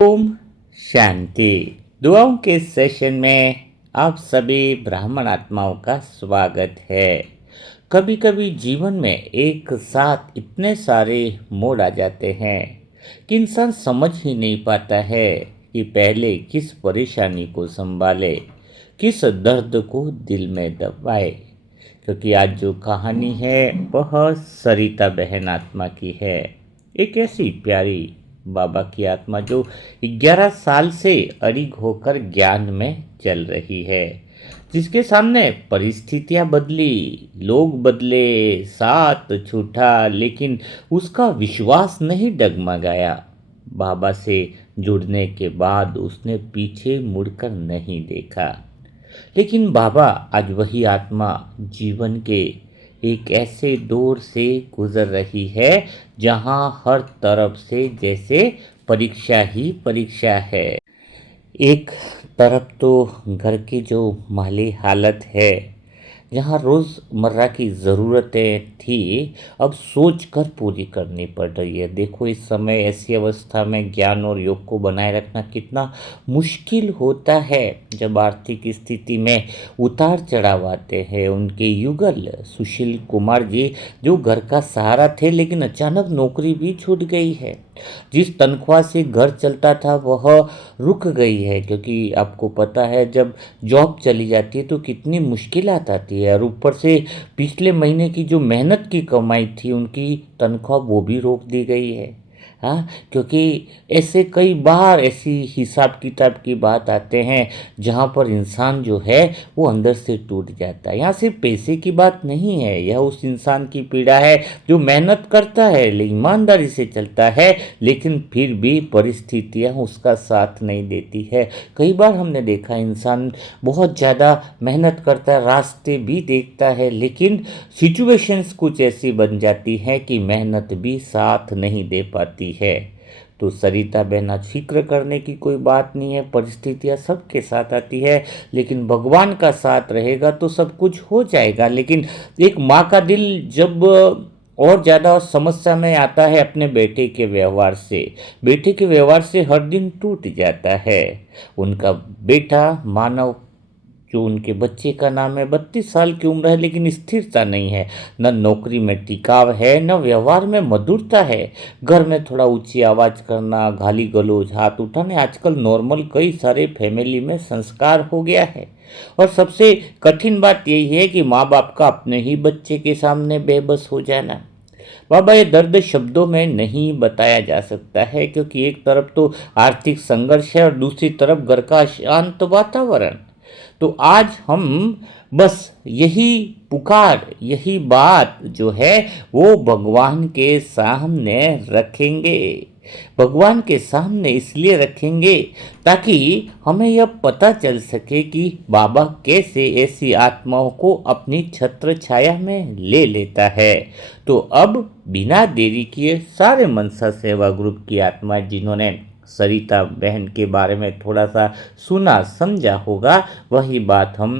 ओम शांति। दुआओं के सेशन में आप सभी ब्राह्मण आत्माओं का स्वागत है। कभी कभी जीवन में एक साथ इतने सारे मोड़ आ जाते हैं कि इंसान समझ ही नहीं पाता है कि पहले किस परेशानी को संभाले, किस दर्द को दिल में दबाए। क्योंकि आज जो कहानी है वह सरिता बहन आत्मा की है। एक ऐसी प्यारी बाबा की आत्मा जो 11 साल से अड़िग होकर ज्ञान में चल रही है, जिसके सामने परिस्थितियां बदली, लोग बदले, साथ छूटा, लेकिन उसका विश्वास नहीं डगमगाया। बाबा से जुड़ने के बाद उसने पीछे मुड़कर नहीं देखा। लेकिन बाबा आज वही आत्मा जीवन के एक ऐसे दौर से गुजर रही है जहां हर तरफ से जैसे परीक्षा ही परीक्षा है। एक तरफ तो घर की जो माली हालत है, जहाँ रोज़मर्रा की ज़रूरतें थी, अब सोच कर पूरी करनी पड़ रही है। देखो इस समय ऐसी अवस्था में ज्ञान और योग को बनाए रखना कितना मुश्किल होता है, जब आर्थिक स्थिति में उतार चढ़ाव आते हैं। उनके युगल सुशील कुमार जी जो घर का सहारा थे, लेकिन अचानक नौकरी भी छूट गई है। जिस तनख्वाह से घर चलता था वह रुक गई है, क्योंकि आपको पता है जब जॉब चली जाती है तो कितनी मुश्किलात आती है। और ऊपर से पिछले महीने की जो मेहनत की कमाई थी, उनकी तनख्वाह वो भी रोक दी गई है। हाँ, क्योंकि ऐसे कई बार ऐसी हिसाब किताब की बात आते हैं जहाँ पर इंसान जो है वो अंदर से टूट जाता है। यहाँ सिर्फ पैसे की बात नहीं है, यह उस इंसान की पीड़ा है जो मेहनत करता है, ईमानदारी से चलता है, लेकिन फिर भी परिस्थितियाँ उसका साथ नहीं देती है। कई बार हमने देखा इंसान बहुत ज़्यादा मेहनत करता है, रास्ते भी देखता है, लेकिन सिचुएशंस कुछ ऐसी बन जाती हैं कि मेहनत भी साथ नहीं दे पाती है। तो सरिता बहन, आज फिक्र करने की कोई बात नहीं है, परिस्थितियाँ सबके साथ आती है, लेकिन भगवान का साथ रहेगा तो सब कुछ हो जाएगा। लेकिन एक माँ का दिल जब और ज़्यादा समस्या में आता है अपने बेटे के व्यवहार से हर दिन टूट जाता है। उनका बेटा मानव, जो उनके बच्चे का नाम है, 32 साल की उम्र है, लेकिन स्थिरता नहीं है। न नौकरी में टिकाव है, न व्यवहार में मधुरता है। घर में थोड़ा ऊंची आवाज़ करना, गाली गलौज, हाथ उठाने आजकल नॉर्मल कई सारे फैमिली में संस्कार हो गया है। और सबसे कठिन बात यही है कि माँ बाप का अपने ही बच्चे के सामने बेबस हो जाना। बाबा, ये दर्द शब्दों में नहीं बताया जा सकता है, क्योंकि एक तरफ तो आर्थिक संघर्ष है और दूसरी तरफ घर का शांत वातावरण। तो आज हम बस यही पुकार, यही बात जो है वो भगवान के सामने रखेंगे। भगवान के सामने इसलिए रखेंगे ताकि हमें यह पता चल सके कि बाबा कैसे ऐसी आत्माओं को अपनी छत्र छाया में ले लेता है। तो अब बिना देरी किए सारे मनसा सेवा ग्रुप की आत्मा जिन्होंने सरिता बहन के बारे में थोड़ा सा सुना समझा होगा, वही बात हम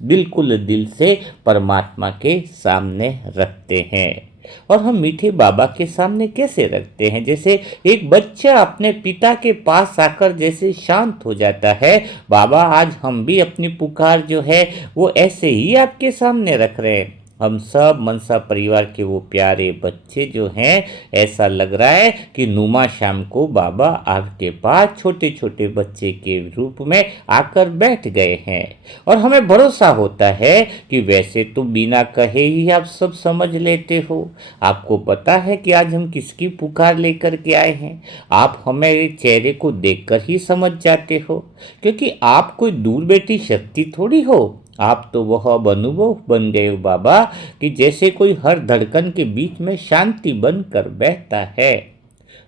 बिल्कुल दिल से परमात्मा के सामने रखते हैं। और हम मीठे बाबा के सामने कैसे रखते हैं? जैसे एक बच्चा अपने पिता के पास आकर जैसे शांत हो जाता है, बाबा आज हम भी अपनी पुकार जो है वो ऐसे ही आपके सामने रख रहे हैं। हम सब मनसा परिवार के वो प्यारे बच्चे जो हैं, ऐसा लग रहा है कि नुमा शाम को बाबा आपके पास छोटे छोटे बच्चे के रूप में आकर बैठ गए हैं। और हमें भरोसा होता है कि वैसे तो बिना कहे ही आप सब समझ लेते हो। आपको पता है कि आज हम किसकी पुकार लेकर के आए हैं। आप हमारे चेहरे को देखकर ही समझ जाते हो, क्योंकि आप कोई दूर बैठी शक्ति थोड़ी हो। आप तो वह अब अनुभव बन गए हो बाबा, कि जैसे कोई हर धड़कन के बीच में शांति बनकर बहता है।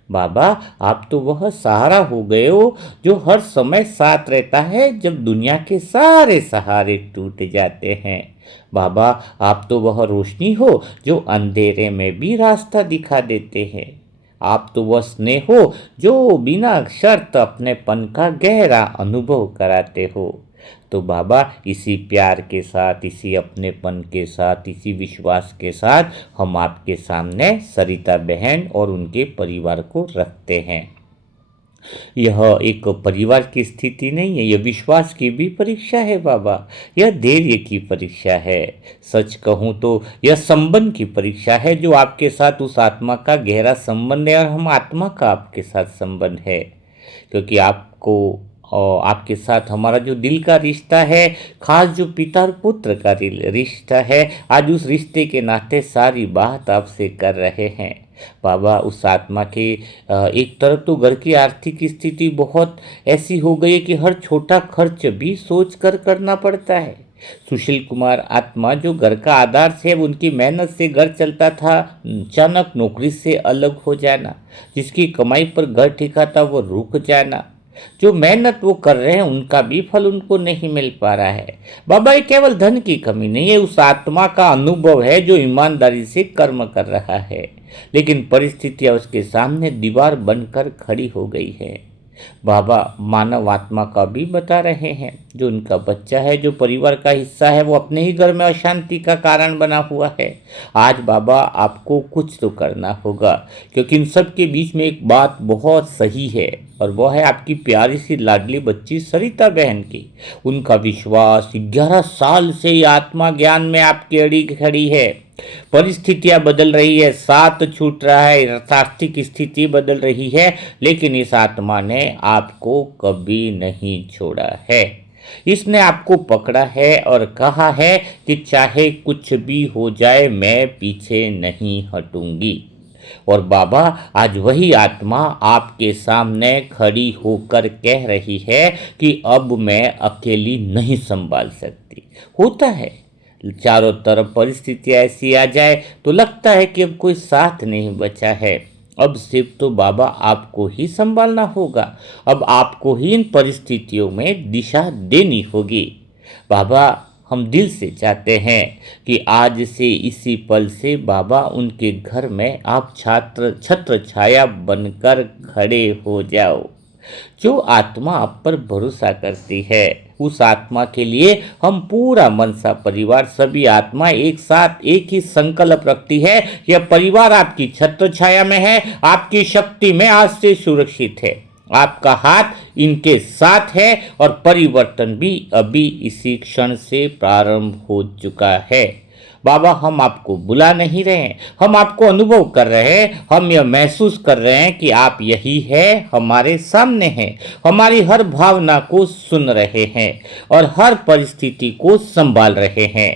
बाबा, आप तो वह सहारा हो गए हो जो हर समय साथ रहता है जब दुनिया के सारे सहारे टूट जाते हैं। बाबा, आप तो वह रोशनी हो जो अंधेरे में भी रास्ता दिखा देते हैं। आप तो वह स्नेह हो जो बिना शर्त अपनेपन का गहरा अनुभव कराते हो। तो बाबा, इसी प्यार के साथ, इसी अपनेपन के साथ, इसी विश्वास के साथ हम आपके सामने सरिता बहन और उनके परिवार को रखते हैं। यह एक परिवार की स्थिति नहीं है, यह विश्वास की भी परीक्षा है बाबा। यह धैर्य की परीक्षा है। सच कहूँ तो यह संबंध की परीक्षा है, जो आपके साथ उस आत्मा का गहरा संबंध है और हम आत्मा का आपके साथ संबंध है। क्योंकि आपको और आपके साथ हमारा जो दिल का रिश्ता है, खास जो पिता और पुत्र का रिश्ता है, आज उस रिश्ते के नाते सारी बात आपसे कर रहे हैं बाबा। उस आत्मा के एक तरफ तो घर की आर्थिक स्थिति बहुत ऐसी हो गई है कि हर छोटा खर्च भी सोच कर करना पड़ता है। सुशील कुमार आत्मा जो घर का आधार से, उनकी मेहनत से घर चलता था, अचानक नौकरी से अलग हो जाना, जिसकी कमाई पर घर टिका था वो रुक जाना, जो मेहनत वो कर रहे हैं उनका भी फल उनको नहीं मिल पा रहा है बाबा। ये केवल धन की कमी नहीं है, उस आत्मा का अनुभव है जो ईमानदारी से कर्म कर रहा है, लेकिन परिस्थितियां उसके सामने दीवार बनकर खड़ी हो गई है। बाबा मानव आत्मा का भी बता रहे हैं, जो उनका बच्चा है, जो परिवार का हिस्सा है, वो अपने ही घर में अशांति का कारण बना हुआ है। आज बाबा आपको कुछ तो करना होगा, क्योंकि इन सब के बीच में एक बात बहुत सही है, और वह है आपकी प्यारी सी लाडली बच्ची सरिता बहन की। उनका विश्वास 11 साल से ही आत्मा ज्ञान में आपकी अड़ी खड़ी है। परिस्थितियां बदल रही है, साथ छूट रहा है, आर्थिक स्थिति बदल रही है, लेकिन इस आत्मा ने आपको कभी नहीं छोड़ा है। इसने आपको पकड़ा है और कहा है कि चाहे कुछ भी हो जाए मैं पीछे नहीं हटूंगी। और बाबा आज वही आत्मा आपके सामने खड़ी होकर कह रही है कि अब मैं अकेली नहीं संभाल सकती। होता है चारों तरफ परिस्थितियां ऐसी आ जाए तो लगता है कि अब कोई साथ नहीं बचा है। अब सिर्फ तो बाबा आपको ही संभालना होगा, अब आपको ही इन परिस्थितियों में दिशा देनी होगी। बाबा हम दिल से चाहते हैं कि आज से इसी पल से बाबा उनके घर में आप छत्र छाया बनकर खड़े हो जाओ। जो आत्मा आप पर भरोसा करती है, उस आत्मा के लिए हम पूरा मनसा परिवार, सभी आत्मा एक साथ एक ही संकल्प रखती है। यह परिवार आपकी छत्र छाया में है, आपकी शक्ति में आज से सुरक्षित है। आपका हाथ इनके साथ है और परिवर्तन भी अभी इसी क्षण से प्रारंभ हो चुका है। बाबा हम आपको बुला नहीं रहे हैं, हम आपको अनुभव कर रहे हैं, हम यह महसूस कर रहे हैं कि आप यही है, हमारे सामने हैं, हमारी हर भावना को सुन रहे हैं और हर परिस्थिति को संभाल रहे हैं।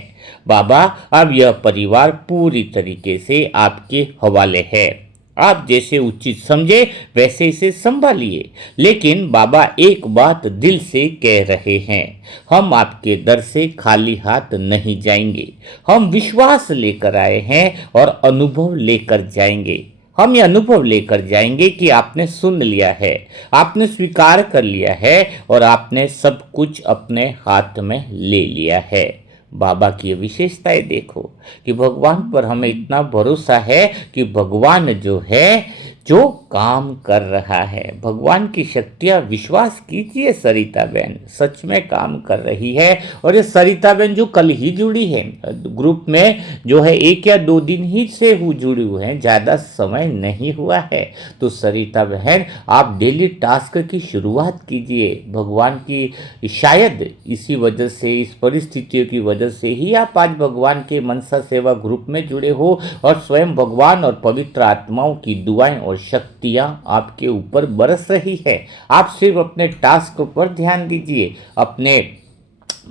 बाबा अब यह परिवार पूरी तरीके से आपके हवाले है, आप जैसे उचित समझे वैसे इसे संभालिए। लेकिन बाबा एक बात दिल से कह रहे हैं, हम आपके दर से खाली हाथ नहीं जाएंगे। हम विश्वास लेकर आए हैं और अनुभव लेकर जाएंगे। हम ये अनुभव लेकर जाएंगे कि आपने सुन लिया है, आपने स्वीकार कर लिया है और आपने सब कुछ अपने हाथ में ले लिया है। बाबा की विशेषताएं देखो कि भगवान पर हमें इतना भरोसा है कि भगवान जो है जो काम कर रहा है, भगवान की शक्तियां, विश्वास कीजिए सरिता बहन सच में काम कर रही है। और ये सरिता बहन जो कल ही जुड़ी है ग्रुप में, जो है 1 या 2 दिन ही से जुड़ी हुए हैं, ज़्यादा समय नहीं हुआ है। तो सरिता बहन आप डेली टास्क की शुरुआत कीजिए। भगवान की शायद इसी वजह से, इस परिस्थितियों की वजह से ही आप आज भगवान के मनसा सेवा ग्रुप में जुड़े हो और स्वयं भगवान और पवित्र आत्माओं की दुआएं और शक्तियां आपके ऊपर बरस रही है। आप सिर्फ अपने टास्क पर ध्यान दीजिए, अपने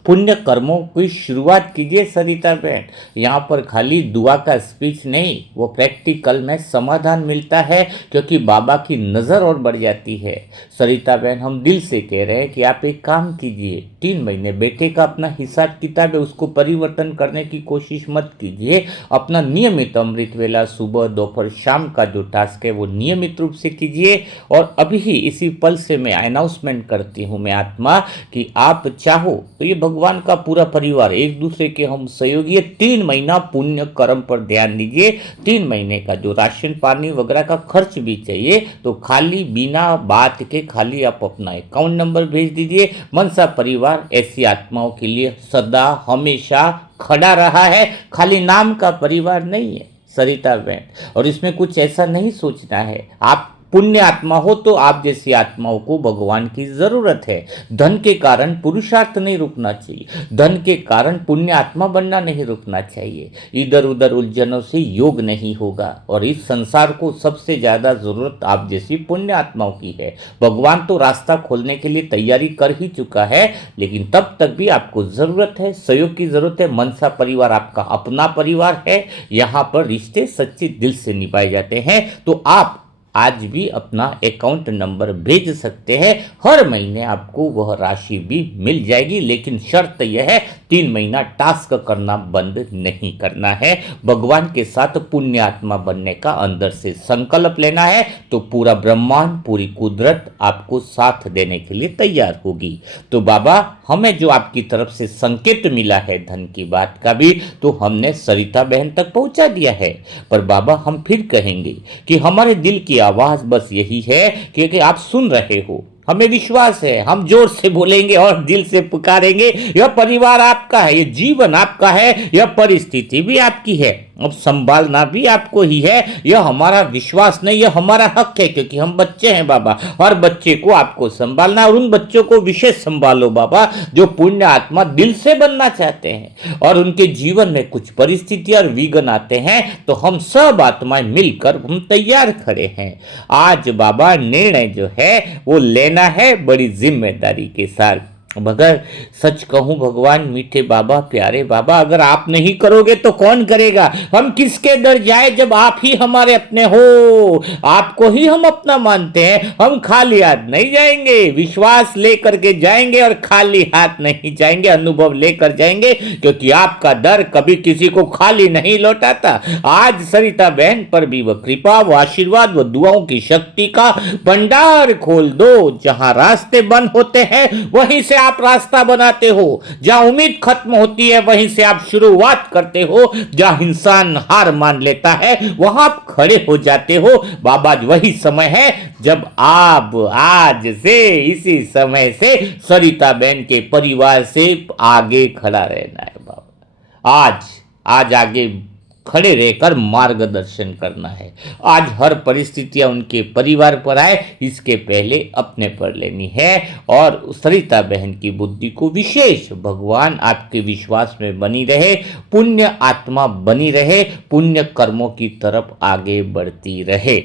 पुण्य कर्मों की शुरुआत कीजिए सरिता बहन। यहाँ पर खाली दुआ का स्पीच नहीं, वो प्रैक्टिकल में समाधान मिलता है, क्योंकि बाबा की नज़र और बढ़ जाती है। सरिता बहन हम दिल से कह रहे हैं कि आप एक काम कीजिए, 3 महीने बेटे का अपना हिसाब किताब है उसको परिवर्तन करने की कोशिश मत कीजिए। अपना नियमित अमृत वेला सुबह दोपहर शाम का जो टास्क है वो नियमित रूप से कीजिए। और अभी ही इसी पल से मैं अनाउंसमेंट करती हूँ मैं आत्मा कि आप चाहो तो ये भगवान का पूरा परिवार एक दूसरे के हम सहयोगी 3 महीना पुण्य कर्म पर ध्यान दीजिए। 3 महीने का जो राशन पानी वगैरह का खर्च भी चाहिए तो खाली बिना बात के खाली आप अपना अकाउंट नंबर भेज दीजिए। मनसा परिवार ऐसी आत्माओं के लिए सदा हमेशा खड़ा रहा है, खाली नाम का परिवार नहीं है सरिता बहन। और इसमें कुछ ऐसा नहीं सोचना है, आप पुण्य आत्मा हो तो आप जैसी आत्माओं को भगवान की जरूरत है। धन के कारण पुरुषार्थ नहीं रुकना चाहिए, धन के कारण पुण्य आत्मा बनना नहीं रुकना चाहिए। इधर उधर उलझनों से योग नहीं होगा और इस संसार को सबसे ज्यादा जरूरत आप जैसी पुण्य आत्माओं की है। भगवान तो रास्ता खोलने के लिए तैयारी कर ही चुका है, लेकिन तब तक भी आपको जरूरत है, सहयोग की जरूरत है। मनसा परिवार आपका अपना परिवार है, यहाँ पर रिश्ते सच्चे दिल से निभाए जाते हैं। तो आप आज भी अपना अकाउंट नंबर भेज सकते हैं, हर महीने आपको वह राशि भी मिल जाएगी, लेकिन शर्त यह है 3 महीना टास्क करना बंद नहीं करना है। भगवान के साथ पुण्य आत्मा बनने का अंदर से संकल्प लेना है तो पूरा ब्रह्मांड, पूरी कुदरत आपको साथ देने के लिए तैयार होगी। तो बाबा हमें जो आपकी तरफ से संकेत मिला है धन की बात का भी, तो हमने सरिता बहन तक पहुंचा दिया है। पर बाबा हम फिर कहेंगे कि हमारे दिल की आवाज बस यही है कि आप सुन रहे हो, हमें विश्वास है, हम जोर से बोलेंगे और दिल से पुकारेंगे। यह परिवार आपका है, यह जीवन आपका है, यह परिस्थिति भी आपकी है, अब संभालना भी आपको ही है। यह हमारा विश्वास नहीं, यह हमारा हक है, क्योंकि हम बच्चे हैं बाबा। हर बच्चे को आपको संभालना, और उन बच्चों को विशेष संभालो बाबा जो पुण्य आत्मा दिल से बनना चाहते हैं और उनके जीवन में कुछ परिस्थितियां और विघ्न आते हैं, तो हम सब आत्माएं मिलकर हम तैयार खड़े हैं। आज बाबा निर्णय जो है वो लेना है बड़ी जिम्मेदारी के साथ। मगर सच कहूं भगवान, मीठे बाबा, प्यारे बाबा, अगर आप नहीं करोगे तो कौन करेगा? हम किसके दर जाए जब आप ही हमारे अपने हो, आपको ही हम अपना मानते हैं। हम खाली हाथ नहीं जाएंगे, विश्वास लेकर के जाएंगे और खाली हाथ नहीं जाएंगे, अनुभव लेकर जाएंगे, क्योंकि आपका दर कभी किसी को खाली नहीं लौटाता। आज सरिता बहन पर भी वह कृपा, वो आशीर्वाद, वो दुआओं की शक्ति का भंडार खोल दो। जहां रास्ते बंद होते हैं वहीं से आप रास्ता बनाते हो, जहां उम्मीद खत्म होती है वहीं से आप शुरुआत करते हो, जहां इंसान हार मान लेता है वहां आप खड़े हो जाते हो। बाबा वही समय है जब आप आज से, इसी समय से सरिता बहन के परिवार से आगे खड़ा रहना है बाबा। आज आगे खड़े रहकर मार्गदर्शन करना है। आज हर परिस्थितियां उनके परिवार पर आए, इसके पहले अपने पर लेनी है। और सरिता बहन की बुद्धि को विशेष भगवान आपके विश्वास में बनी रहे, पुण्य आत्मा बनी रहे, पुण्य कर्मों की तरफ आगे बढ़ती रहे,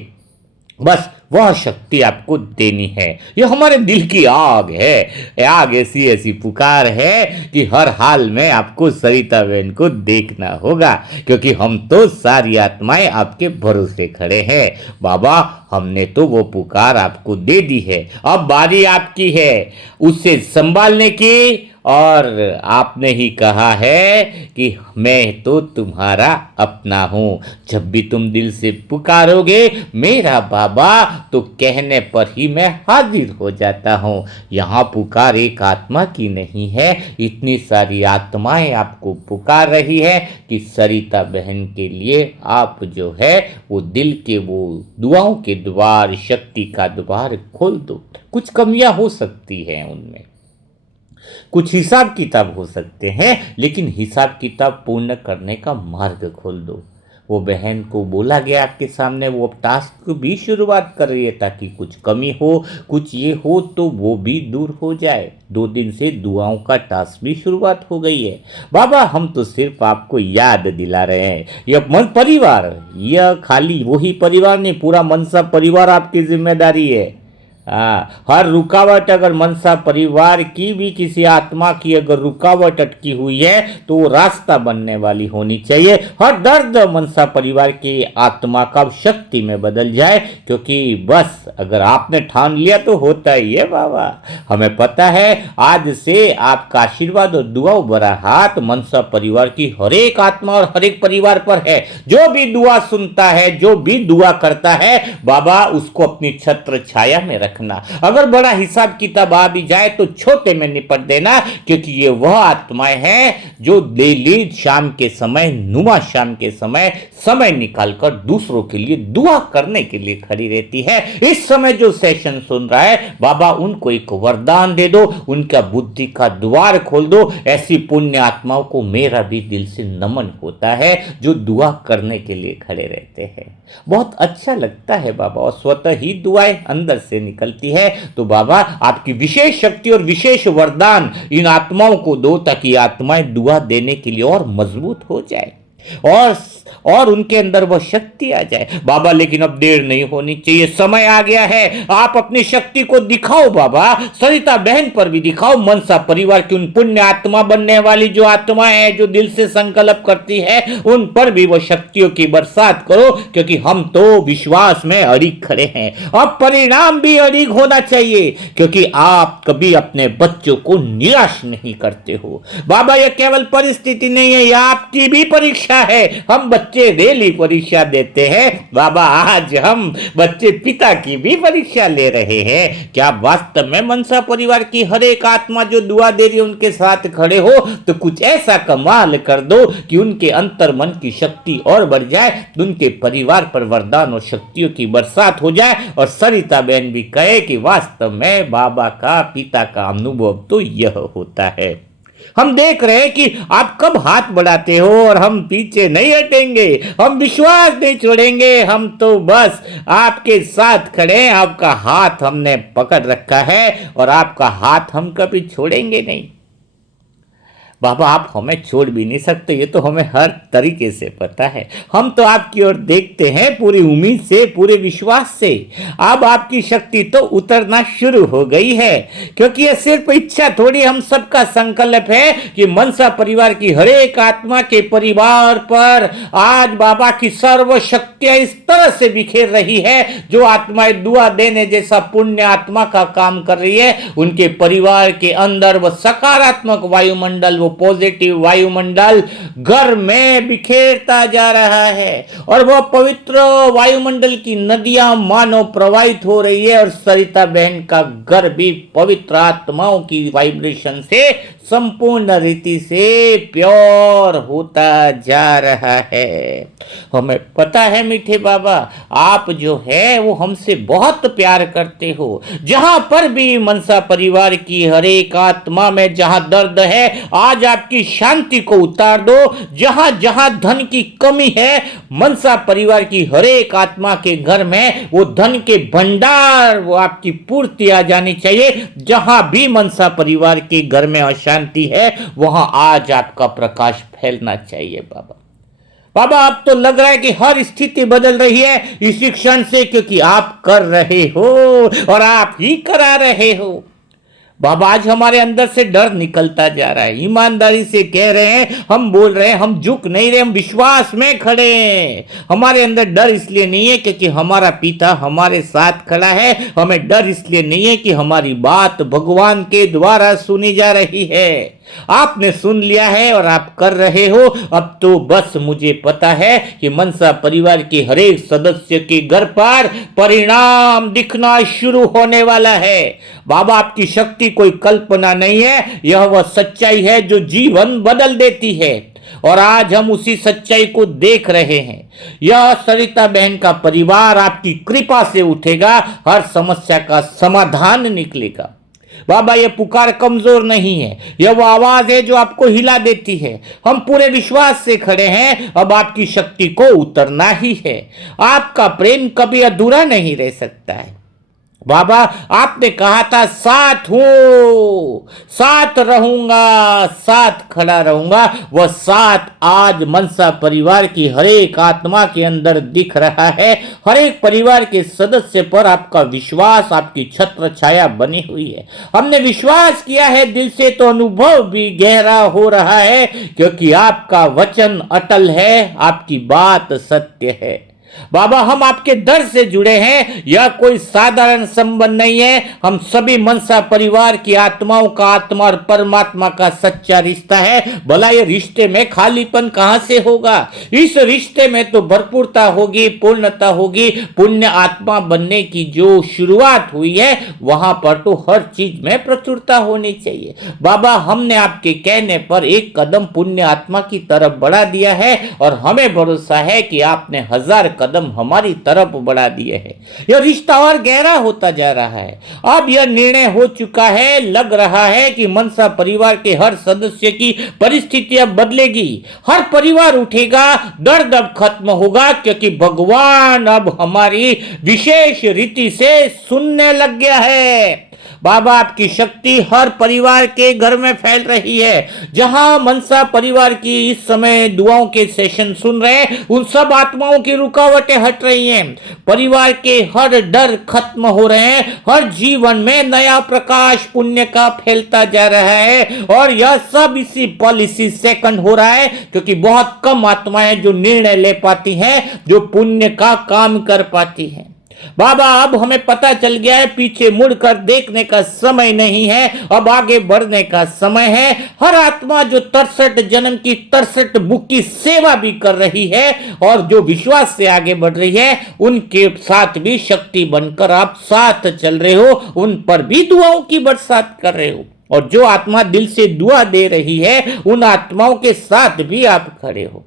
बस वह शक्ति आपको देनी है। यह हमारे दिल की आग है, आग ऐसी ऐसी पुकार है कि हर हाल में आपको सरिता बहन को देखना होगा, क्योंकि हम तो सारी आत्माएं आपके भरोसे खड़े हैं। बाबा हमने तो वो पुकार आपको दे दी है, अब बारी आपकी है उसे संभालने की। और आपने ही कहा है कि मैं तो तुम्हारा अपना हूं, जब भी तुम दिल से पुकारोगे मेरा बाबा, तो कहने पर ही मैं हाजिर हो जाता हूं। यहाँ पुकार एक आत्मा की नहीं है, इतनी सारी आत्माएं आपको पुकार रही है कि सरिता बहन के लिए आप जो है वो दिल के वो दुआओं के द्वार, शक्ति का द्वार खोल दो। कुछ कमियां हो सकती हैं उनमें, कुछ हिसाब किताब हो सकते हैं, लेकिन हिसाब किताब पूर्ण करने का मार्ग खोल दो। वो बहन को बोला गया आपके सामने, वो टास्क भी शुरुआत कर रही है, ताकि कुछ कमी हो, कुछ ये हो तो वो भी दूर हो जाए। 2 दिन से दुआओं का टास्क भी शुरुआत हो गई है। बाबा हम तो सिर्फ आपको याद दिला रहे हैं, यह मन परिवार, यह खाली वही परिवार नहीं, पूरा मनसा परिवार आपकी जिम्मेदारी है। हर रुकावट अगर मनसा परिवार की भी किसी आत्मा की अगर रुकावट अटकी हुई है तो वो रास्ता बनने वाली होनी चाहिए। हर दर्द मनसा परिवार की आत्मा का शक्ति में बदल जाए, क्योंकि बस अगर आपने ठान लिया तो होता ही है बाबा। हमें पता है आज से आपका आशीर्वाद और दुआ भरा हाथ मनसा परिवार की हर एक आत्मा और हर एक परिवार पर है। जो भी दुआ सुनता है, जो भी दुआ करता है बाबा, उसको अपनी छत्र छाया में रख रखना। अगर बड़ा हिसाब किताब आ भी जाए तो छोटे में निपट देना, क्योंकि ये वह आत्माएं हैं जो डेली शाम के समय, नुमा शाम के समय निकालकर दूसरों के लिए दुआ करने के लिए खड़ी रहती है। इस समय जो सेशन सुन रहा है, बाबा उनको एक वरदान दे दो, उनका बुद्धि का द्वार खोल दो। ऐसी पुण्य आत्माओं को मेरा भी दिल से नमन होता है जो दुआ करने के लिए खड़े रहते हैं। बहुत अच्छा लगता है बाबा, और स्वतः ही दुआएं अंदर से निकलती है। तो बाबा आपकी विशेष शक्ति और विशेष वरदान इन आत्माओं को दो, ताकि आत्माएं दुआ देने के लिए और मजबूत हो जाए और उनके अंदर वह शक्ति आ जाए बाबा। लेकिन अब देर नहीं होनी चाहिए, समय आ गया है। आप अपनी शक्ति को दिखाओ बाबा, सरिता बहन पर भी दिखाओ, मनसा परिवार की उन पुण्य आत्मा बनने वाली जो आत्मा है, जो दिल से संकल्प करती है, उन पर भी वो शक्तियों की बरसात करो, क्योंकि हम तो विश्वास में अड़िग खड़े हैं। अब परिणाम भी अड़िग होना चाहिए, क्योंकि आप कभी अपने बच्चों को निराश नहीं करते हो बाबा। यह केवल परिस्थिति नहीं है, यह आपकी भी परीक्षा है। हम बच्चे डेली परीक्षा देते हैं बाबा, आज हम बच्चे पिता की भी परीक्षा ले रहे हैं। क्या वास्तव में मनसा परिवार की हर एक आत्मा जो दुआ दे रही है उनके साथ खड़े हो, तो कुछ ऐसा कमाल कर दो कि उनके अंतर मन की शक्ति और बढ़ जाए, उनके परिवार पर वरदान और शक्तियों की बरसात हो जाए, और सरिता बहन भी कहे कि वास्तव में बाबा का, पिता का अनुभव तो यह होता है। हम देख रहे हैं कि आप कब हाथ बढ़ाते हो, और हम पीछे नहीं हटेंगे, हम विश्वास नहीं छोड़ेंगे। हम तो बस आपके साथ खड़े हैं, आपका हाथ हमने पकड़ रखा है, और आपका हाथ हम कभी छोड़ेंगे नहीं बाबा। आप हमें छोड़ भी नहीं सकते, ये तो हमें हर तरीके से पता है। हम तो आपकी ओर देखते हैं पूरी उम्मीद से, पूरे विश्वास से। अब आपकी शक्ति तो उतरना शुरू हो गई है, क्योंकि ये सिर्फ इच्छा थोड़ी, हम सबका संकल्प है कि मनसा परिवार की हर एक आत्मा के परिवार पर आज बाबा की सर्व शक्तियां इस तरह से बिखेर रही है। जो आत्माएं दुआ देने जैसा पुण्य आत्मा का काम कर रही है, उनके परिवार के अंदर वो सकारात्मक वायुमंडल, वो पॉजिटिव वायुमंडल घर में बिखेरता जा रहा है, और वह पवित्र वायुमंडल की नदियां मानो प्रवाहित हो रही है, और सरिता बहन का घर भी पवित्र आत्माओं की वाइब्रेशन से संपूर्ण रीति से प्योर होता जा रहा है। हमें पता है मीठे बाबा, आप जो है वो हमसे बहुत प्यार करते हो। जहां पर भी मनसा परिवार की हर एक आत्मा में जहां दर्द है, आज आपकी शांति को उतार दो। जहां जहां धन की कमी है, मनसा परिवार की हर एक आत्मा के घर में वो धन के भंडार, वो आपकी पूर्ति आ जानी चाहिए। जहां भी मनसा परिवार के घर में शांति है, वहां आज आपका प्रकाश फैलना चाहिए बाबा। बाबा अब तो लग रहा है कि हर स्थिति बदल रही है इसी क्षण से, क्योंकि आप कर रहे हो और आप ही करा रहे हो बाबा। आज हमारे अंदर से डर निकलता जा रहा है, ईमानदारी से कह रहे हैं, हम बोल रहे हैं, हम झुक नहीं रहे, हम विश्वास में खड़े हैं। हमारे अंदर डर इसलिए नहीं है क्योंकि हमारा पिता हमारे साथ खड़ा है। हमें डर इसलिए नहीं है कि हमारी बात भगवान के द्वारा सुनी जा रही है। आपने सुन लिया है और आप कर रहे हो। अब तो बस मुझे पता है कि मनसा परिवार के हर एक सदस्य के घर पर परिणाम दिखना शुरू होने वाला है बाबा। आपकी शक्ति कोई कल्पना नहीं है, यह वह सच्चाई है जो जीवन बदल देती है, और आज हम उसी सच्चाई को देख रहे हैं। यह सरिता बहन का परिवार आपकी कृपा से उठेगा, हर समस्या का समाधान निकलेगा बाबा। यह पुकार कमजोर नहीं है, यह वो आवाज है जो आपको हिला देती है। हम पूरे विश्वास से खड़े हैं, अब आपकी शक्ति को उतरना ही है। आपका प्रेम कभी अधूरा नहीं रह सकता है बाबा। आपने कहा था साथ हूं, साथ रहूंगा, साथ खड़ा रहूंगा। वह साथ आज मनसा परिवार की हर एक आत्मा के अंदर दिख रहा है। हर एक परिवार के सदस्य पर आपका विश्वास, आपकी छत्र छाया बनी हुई है। हमने विश्वास किया है दिल से, तो अनुभव भी गहरा हो रहा है, क्योंकि आपका वचन अटल है, आपकी बात सत्य है। बाबा हम आपके दर से जुड़े हैं, यह कोई साधारण संबंध नहीं है। हम सभी मनसा परिवार की आत्माओं का आत्मा और परमात्मा का सच्चा रिश्ता है। भला ये रिश्ते में खालीपन कहां से होगा? इस रिश्ते में तो भरपूरता होगी, पूर्णता होगी। पुण्य आत्मा बनने की जो शुरुआत हुई है वहां पर तो हर चीज में प्रचुरता होनी चाहिए। बाबा हमने आपके कहने पर एक कदम पुण्य आत्मा की तरफ बढ़ा दिया है और हमें भरोसा है कि आपने 1000 कदम हमारी तरफ बढ़ा दिए हैं। यह रिश्ता और गहरा होता जा रहा है। अब यह निर्णय हो चुका है, लग रहा है कि मनसा परिवार के हर सदस्य की परिस्थितियां बदलेगी, हर परिवार उठेगा, दर्द अब खत्म होगा, क्योंकि भगवान अब हमारी विशेष रीति से सुनने लग गया है। बाबा आपकी शक्ति हर परिवार के घर में फैल रही है। जहां मनसा परिवार की इस समय दुआओं के सेशन सुन रहे हैं, उन सब आत्माओं की रुकावटें हट रही हैं। परिवार के हर डर खत्म हो रहे हैं। हर जीवन में नया प्रकाश पुण्य का फैलता जा रहा है और यह सब इसी पल इसी सेकंड हो रहा है, क्योंकि बहुत कम आत्माएं जो निर्णय ले पाती हैं, जो पुण्य का काम कर पाती हैं। बाबा अब हमें पता चल गया है, पीछे मुड़कर देखने का समय नहीं है, अब आगे बढ़ने का समय है। हर आत्मा जो 63 जन्म की 63 बुक की सेवा भी कर रही है और जो विश्वास से आगे बढ़ रही है, उनके साथ भी शक्ति बनकर आप साथ चल रहे हो, उन पर भी दुआओं की बरसात कर रहे हो। और जो आत्मा दिल से दुआ दे रही है, उन आत्माओं के साथ भी आप खड़े हो।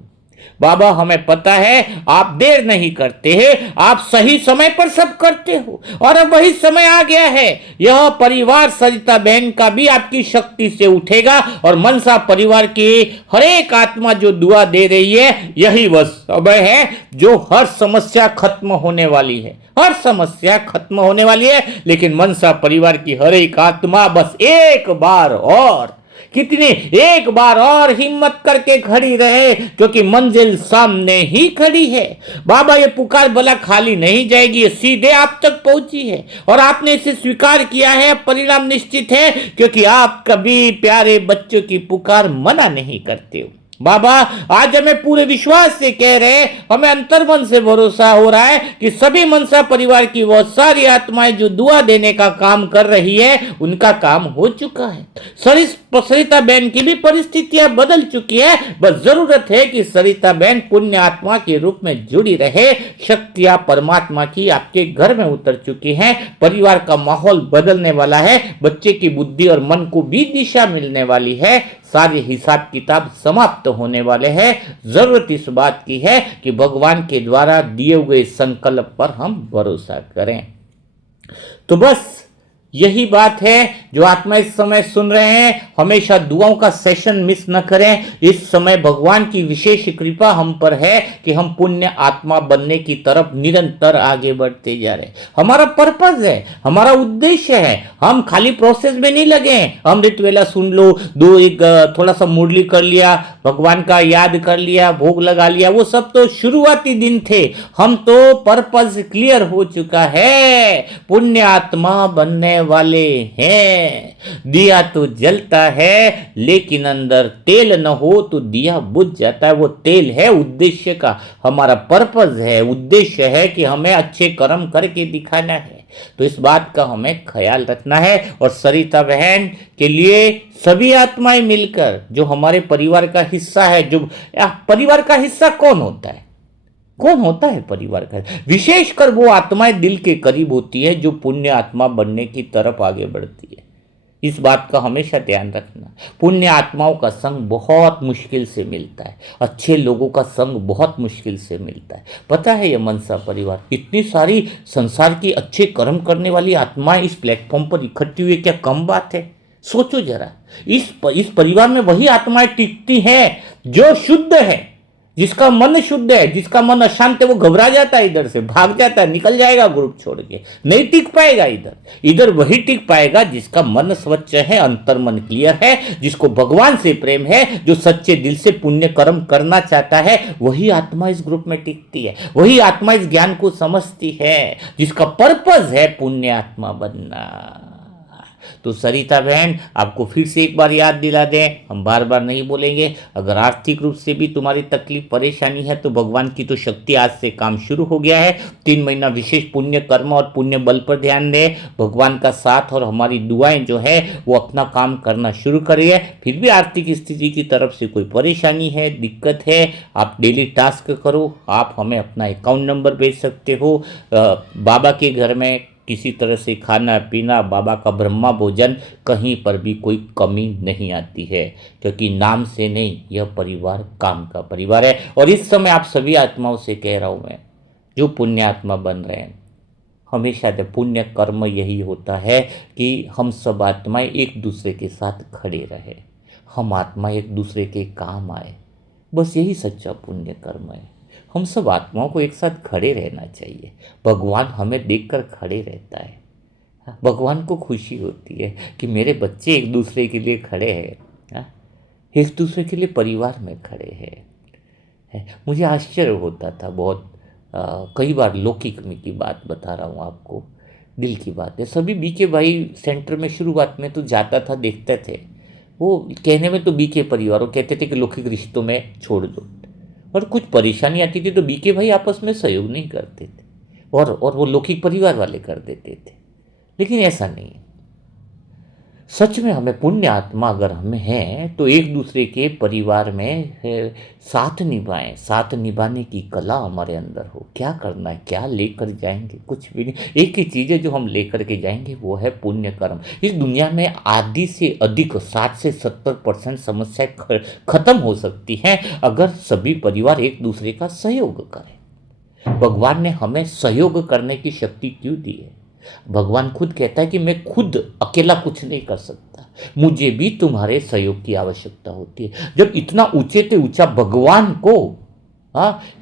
बाबा हमें पता है आप देर नहीं करते हैं, आप सही समय पर सब करते हो और अब वही समय आ गया है। यह परिवार सरिता बहन का भी आपकी शक्ति से उठेगा और मनसा परिवार की हर एक आत्मा जो दुआ दे रही है, यही वह समय है जो हर समस्या खत्म होने वाली है। हर समस्या खत्म होने वाली है, लेकिन मनसा परिवार की हर एक आत्मा बस एक बार और एक बार और हिम्मत करके खड़ी रहे, क्योंकि मंजिल सामने ही खड़ी है। बाबा ये पुकार भला खाली नहीं जाएगी, ये सीधे आप तक पहुंची है और आपने इसे स्वीकार किया है। परिणाम निश्चित है, क्योंकि आप कभी प्यारे बच्चों की पुकार मना नहीं करते हो। बाबा आज हमें पूरे विश्वास से कह रहे हैं, हमें अंतर्मन से भरोसा हो रहा है कि सभी मनसा परिवार की वो सारी आत्माएं जो दुआ देने का काम कर रही है, उनका काम हो चुका है। सरिता बहन की भी परिस्थितियां बदल चुकी है। बस जरूरत है कि सरिता बहन पुण्य आत्मा के रूप में जुड़ी रहे। शक्तियां परमात्मा की आपके घर में उतर चुकी हैं। परिवार का माहौल बदलने वाला है। बच्चे की बुद्धि और मन को भी दिशा मिलने वाली है। सारे हिसाब किताब समाप्त होने वाले हैं। जरूरत इस बात की है कि भगवान के द्वारा दिए हुए संकल्प पर हम भरोसा करें। तो बस यही बात है जो आत्मा इस समय सुन रहे हैं, हमेशा दुआओं का सेशन मिस न करें। इस समय भगवान की विशेष कृपा हम पर है कि हम पुण्य आत्मा बनने की तरफ निरंतर आगे बढ़ते जा रहे हैं। हमारा पर्पस है, हमारा उद्देश्य है। हम खाली प्रोसेस में नहीं लगे हैं। अमृत वेला सुन लो, थोड़ा सा मुरली कर लिया, भगवान का याद कर लिया, भोग लगा लिया, वो सब तो शुरुआती दिन थे। हम तो पर्पस क्लियर हो चुका है, पुण्य आत्मा बनने वाले हैं। दिया तो जलता है, लेकिन अंदर तेल न हो तो दिया बुझ जाता है। वो तेल है उद्देश्य का, हमारा पर्पस है, उद्देश्य है कि हमें अच्छे कर्म करके दिखाना है। तो इस बात का हमें ख्याल रखना है। और सरिता बहन के लिए सभी आत्माएं मिलकर, जो हमारे परिवार का हिस्सा है, जो परिवार का हिस्सा कौन होता है? कौन होता है परिवार का? विशेषकर वो आत्माएं दिल के करीब होती है, जो पुण्य आत्मा बनने की तरफ आगे बढ़ती है। इस बात का हमेशा ध्यान रखना। पुण्य आत्माओं का संग बहुत मुश्किल से मिलता है, अच्छे लोगों का संग बहुत मुश्किल से मिलता है। पता है ये मनसा परिवार, इतनी सारी संसार की अच्छे कर्म करने वाली आत्माएं इस प्लेटफॉर्म पर इकट्ठी हुई, क्या कम बात है? सोचो जरा, इस परिवार में वही आत्माएं टिकती हैं जो शुद्ध है, जिसका मन शुद्ध है। जिसका मन अशांत है वो घबरा जाता है, इधर से भाग जाता है, निकल जाएगा ग्रुप छोड़ के, नहीं टिक पाएगा इधर वही टिक पाएगा जिसका मन स्वच्छ है, अंतर्मन क्लियर है, जिसको भगवान से प्रेम है, जो सच्चे दिल से पुण्य कर्म करना चाहता है। वही आत्मा इस ग्रुप में टिकती है, वही आत्मा इस ज्ञान को समझती है, जिसका पर्पस है पुण्य आत्मा बनना। तो तो सरिता बहन आपको फिर से एक बार याद दिला दें, हम बार बार नहीं बोलेंगे, अगर आर्थिक रूप से भी तुम्हारी तकलीफ परेशानी है तो भगवान की तो शक्ति आज से काम शुरू हो गया है। 3 महीना विशेष पुण्य कर्म और पुण्य बल पर ध्यान दें, भगवान का साथ और हमारी दुआएं जो है वो अपना काम करना शुरू करिए। फिर भी आर्थिक स्थिति की तरफ से कोई परेशानी है, दिक्कत है, आप डेली टास्क करो, आप हमें अपना अकाउंट नंबर भेज सकते हो। बाबा के घर में किसी तरह से खाना पीना, बाबा का ब्रह्मा भोजन, कहीं पर भी कोई कमी नहीं आती है, क्योंकि नाम से नहीं, यह परिवार काम का परिवार है। और इस समय आप सभी आत्माओं से कह रहा हूँ मैं, जो पुण्य आत्मा बन रहे हैं, हमेशा से पुण्य कर्म यही होता है कि हम सब आत्माएं एक दूसरे के साथ खड़े रहे, हम आत्मा एक दूसरे के काम आए, बस यही सच्चा पुण्य कर्म है। हम सब आत्माओं को एक साथ खड़े रहना चाहिए। भगवान हमें देखकर खड़े रहता है, भगवान को खुशी होती है कि मेरे बच्चे एक दूसरे के लिए खड़े हैं, एक दूसरे के लिए परिवार में खड़े हैं। मुझे आश्चर्य होता था बहुत, कई बार लौकिक में की बात बता रहा हूँ आपको, दिल की बात है। सभी बीके भाई सेंटर में शुरुआत में तो जाता था, देखते थे, वो कहने में तो बीके परिवार, वो कहते थे कि लौकिक रिश्तों में छोड़ दो, और कुछ परेशानी आती थी तो बीके भाई आपस में सहयोग नहीं करते थे, और वो लौकिक परिवार वाले कर देते थे। लेकिन ऐसा नहीं है, सच में हमें पुण्य आत्मा अगर हमें है तो एक दूसरे के परिवार में साथ निभाएं, साथ निभाने की कला हमारे अंदर हो। क्या करना है, क्या लेकर जाएंगे, कुछ भी नहीं, एक ही चीज़ है जो हम लेकर के जाएंगे, वो है पुण्य कर्म। इस दुनिया में आधी से अधिक 60 से 70% समस्याएं खत्म हो सकती हैं अगर सभी परिवार एक दूसरे का सहयोग करें। भगवान ने हमें सहयोग करने की शक्ति क्यों दी है? भगवान खुद कहता है कि मैं खुद अकेला कुछ नहीं कर सकता, मुझे भी तुम्हारे सहयोग की आवश्यकता होती है। जब इतना ऊंचे से ऊंचा भगवान को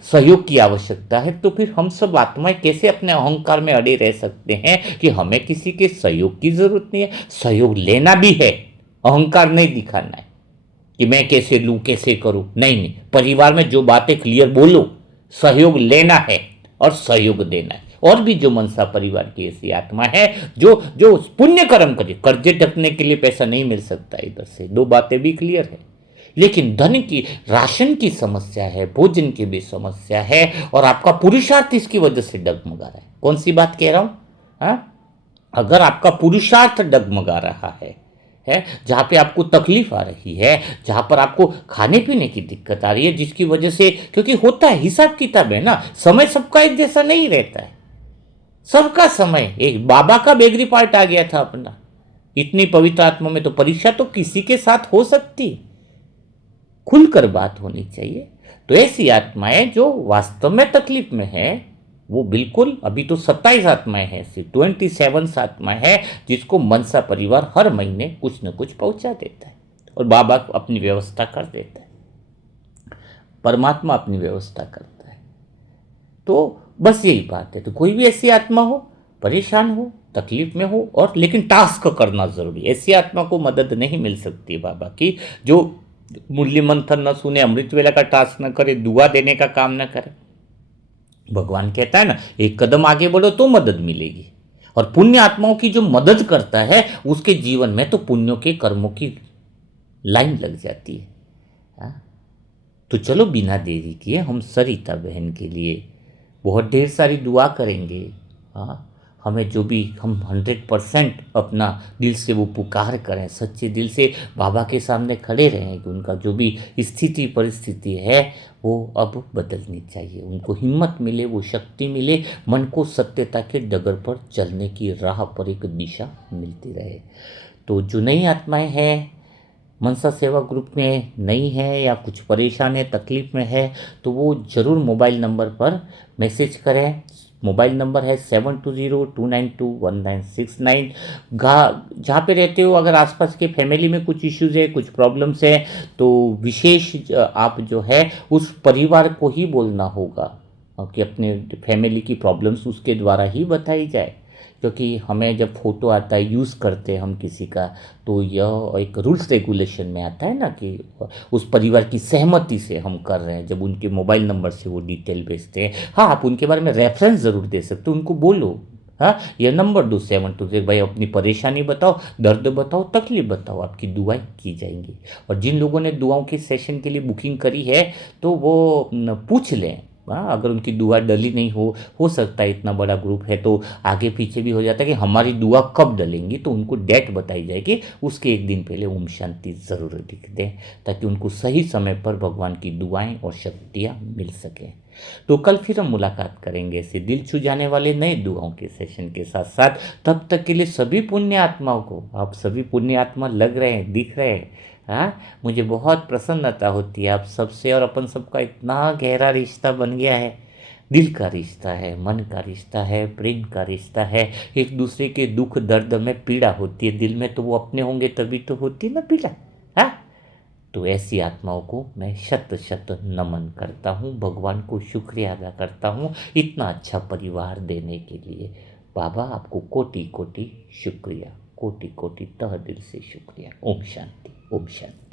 सहयोग की आवश्यकता है, तो फिर हम सब आत्माएं कैसे अपने अहंकार में अड़े रह सकते हैं कि हमें किसी के सहयोग की जरूरत नहीं है? सहयोग लेना भी है, अहंकार नहीं दिखाना है कि मैं कैसे लूं, कैसे करूं। नहीं नहीं, परिवार में जो बातें क्लियर बोलो, सहयोग लेना है और सहयोग देना है। और भी जो मनसा परिवार की ऐसी आत्मा है जो जो पुण्य कर्म करे, कर्जे ढकने के लिए पैसा नहीं मिल सकता इधर से, दो बातें भी क्लियर है। लेकिन धन की, राशन की समस्या है, भोजन की भी समस्या है, और आपका पुरुषार्थ इसकी वजह से डगमगा रहा है। कौन सी बात कह रहा हूं? अगर आपका पुरुषार्थ डगमगा रहा है, जहाँ पे आपको तकलीफ आ रही है, जहाँ पर आपको खाने पीने की दिक्कत आ रही है, जिसकी वजह से, क्योंकि होता है, हिसाब किताब है ना, समय सबका एक जैसा नहीं रहता है, सबका समय एक बाबा का बेगरी पार्ट आ गया था अपना। इतनी पवित्र आत्मा में तो परीक्षा तो किसी के साथ हो सकती, खुलकर बात होनी चाहिए। तो ऐसी आत्माएं जो वास्तव में तकलीफ में है, वो बिल्कुल, अभी तो 27 आत्माएं हैं, ऐसी 27 आत्माएं हैं जिसको मनसा परिवार हर महीने कुछ न कुछ पहुंचा देता है, और बाबा अपनी व्यवस्था कर देता है, परमात्मा अपनी व्यवस्था करता है। तो बस यही बात है। तो कोई भी ऐसी आत्मा हो, परेशान हो, तकलीफ में हो, और लेकिन टास्क करना जरूरी है। ऐसी आत्मा को मदद नहीं मिल सकती बाबा की जो मुरली मंथन न सुने, अमृत वेला का टास्क न करे, दुआ देने का काम न करे। भगवान कहता है ना, एक कदम आगे बढ़ो तो मदद मिलेगी। और पुण्य आत्माओं की जो मदद करता है उसके जीवन में तो पुण्यों के कर्मों की लाइन लग जाती है। तो चलो बिना देरी किए हम सरिता बहन के लिए बहुत ढेर सारी दुआ करेंगे। हमें जो भी, हम 100% अपना दिल से वो पुकार करें, सच्चे दिल से बाबा के सामने खड़े रहें कि उनका जो भी स्थिति परिस्थिति है वो अब बदलनी चाहिए, उनको हिम्मत मिले, वो शक्ति मिले, मन को सत्यता के डगर पर चलने की राह पर एक दिशा मिलती रहे। तो जो नई आत्माएं हैं, मनसा सेवा ग्रुप में नहीं है या कुछ परेशान है, तकलीफ में है, तो वो ज़रूर मोबाइल नंबर पर मैसेज करें। मोबाइल नंबर है 7202921969। जहाँ पे रहते हो, अगर आसपास के फैमिली में कुछ इश्यूज़ है, कुछ प्रॉब्लम्स है, तो विशेष आप जो है उस परिवार को ही बोलना होगा कि अपने फैमिली की प्रॉब्लम्स उसके द्वारा ही बताई जाए। क्योंकि हमें जब फोटो आता है, यूज़ करते हैं हम किसी का, तो यह एक रूल्स रेगुलेशन में आता है ना कि उस परिवार की सहमति से हम कर रहे हैं। जब उनके मोबाइल नंबर से वो डिटेल भेजते हैं, हाँ, आप उनके बारे में रेफरेंस ज़रूर दे सकते हो, उनको बोलो हाँ, या नंबर दो 726, भाई अपनी परेशानी बताओ, दर्द बताओ, तकलीफ बताओ, आपकी दुआएं की जाएंगी। और जिन लोगों ने दुआओं के सेशन के लिए बुकिंग करी है तो वो पूछ लें। हाँ, अगर उनकी दुआ डली नहीं हो सकता है इतना बड़ा ग्रुप है तो आगे पीछे भी हो जाता है कि हमारी दुआ कब डलेंगी, तो उनको डेट बताई जाएगी, उसके एक दिन पहले ओम शांति ज़रूर लिख दें ताकि उनको सही समय पर भगवान की दुआएं और शक्तियाँ मिल सकें। तो कल फिर हम मुलाकात करेंगे ऐसे दिल छू जाने वाले नए दुआओं के सेशन के साथ साथ। तब तक के लिए सभी पुण्य आत्माओं को, आप सभी पुण्य आत्मा लग रहे हैं, दिख रहे हैं। हाँ, मुझे बहुत प्रसन्नता होती है आप सबसे, और अपन सबका इतना गहरा रिश्ता बन गया है। दिल का रिश्ता है, मन का रिश्ता है, प्रेम का रिश्ता है। एक दूसरे के दुख दर्द में पीड़ा होती है दिल में, तो वो अपने होंगे तभी तो होती है ना पीड़ा। हाँ, तो ऐसी आत्माओं को मैं शत शत नमन करता हूँ, भगवान को शुक्रिया अदा करता हूँ इतना अच्छा परिवार देने के लिए। बाबा आपको कोटि कोटि शुक्रिया, कोटि कोटि तह दिल से शुक्रिया। ओम शांति, ओम शांति।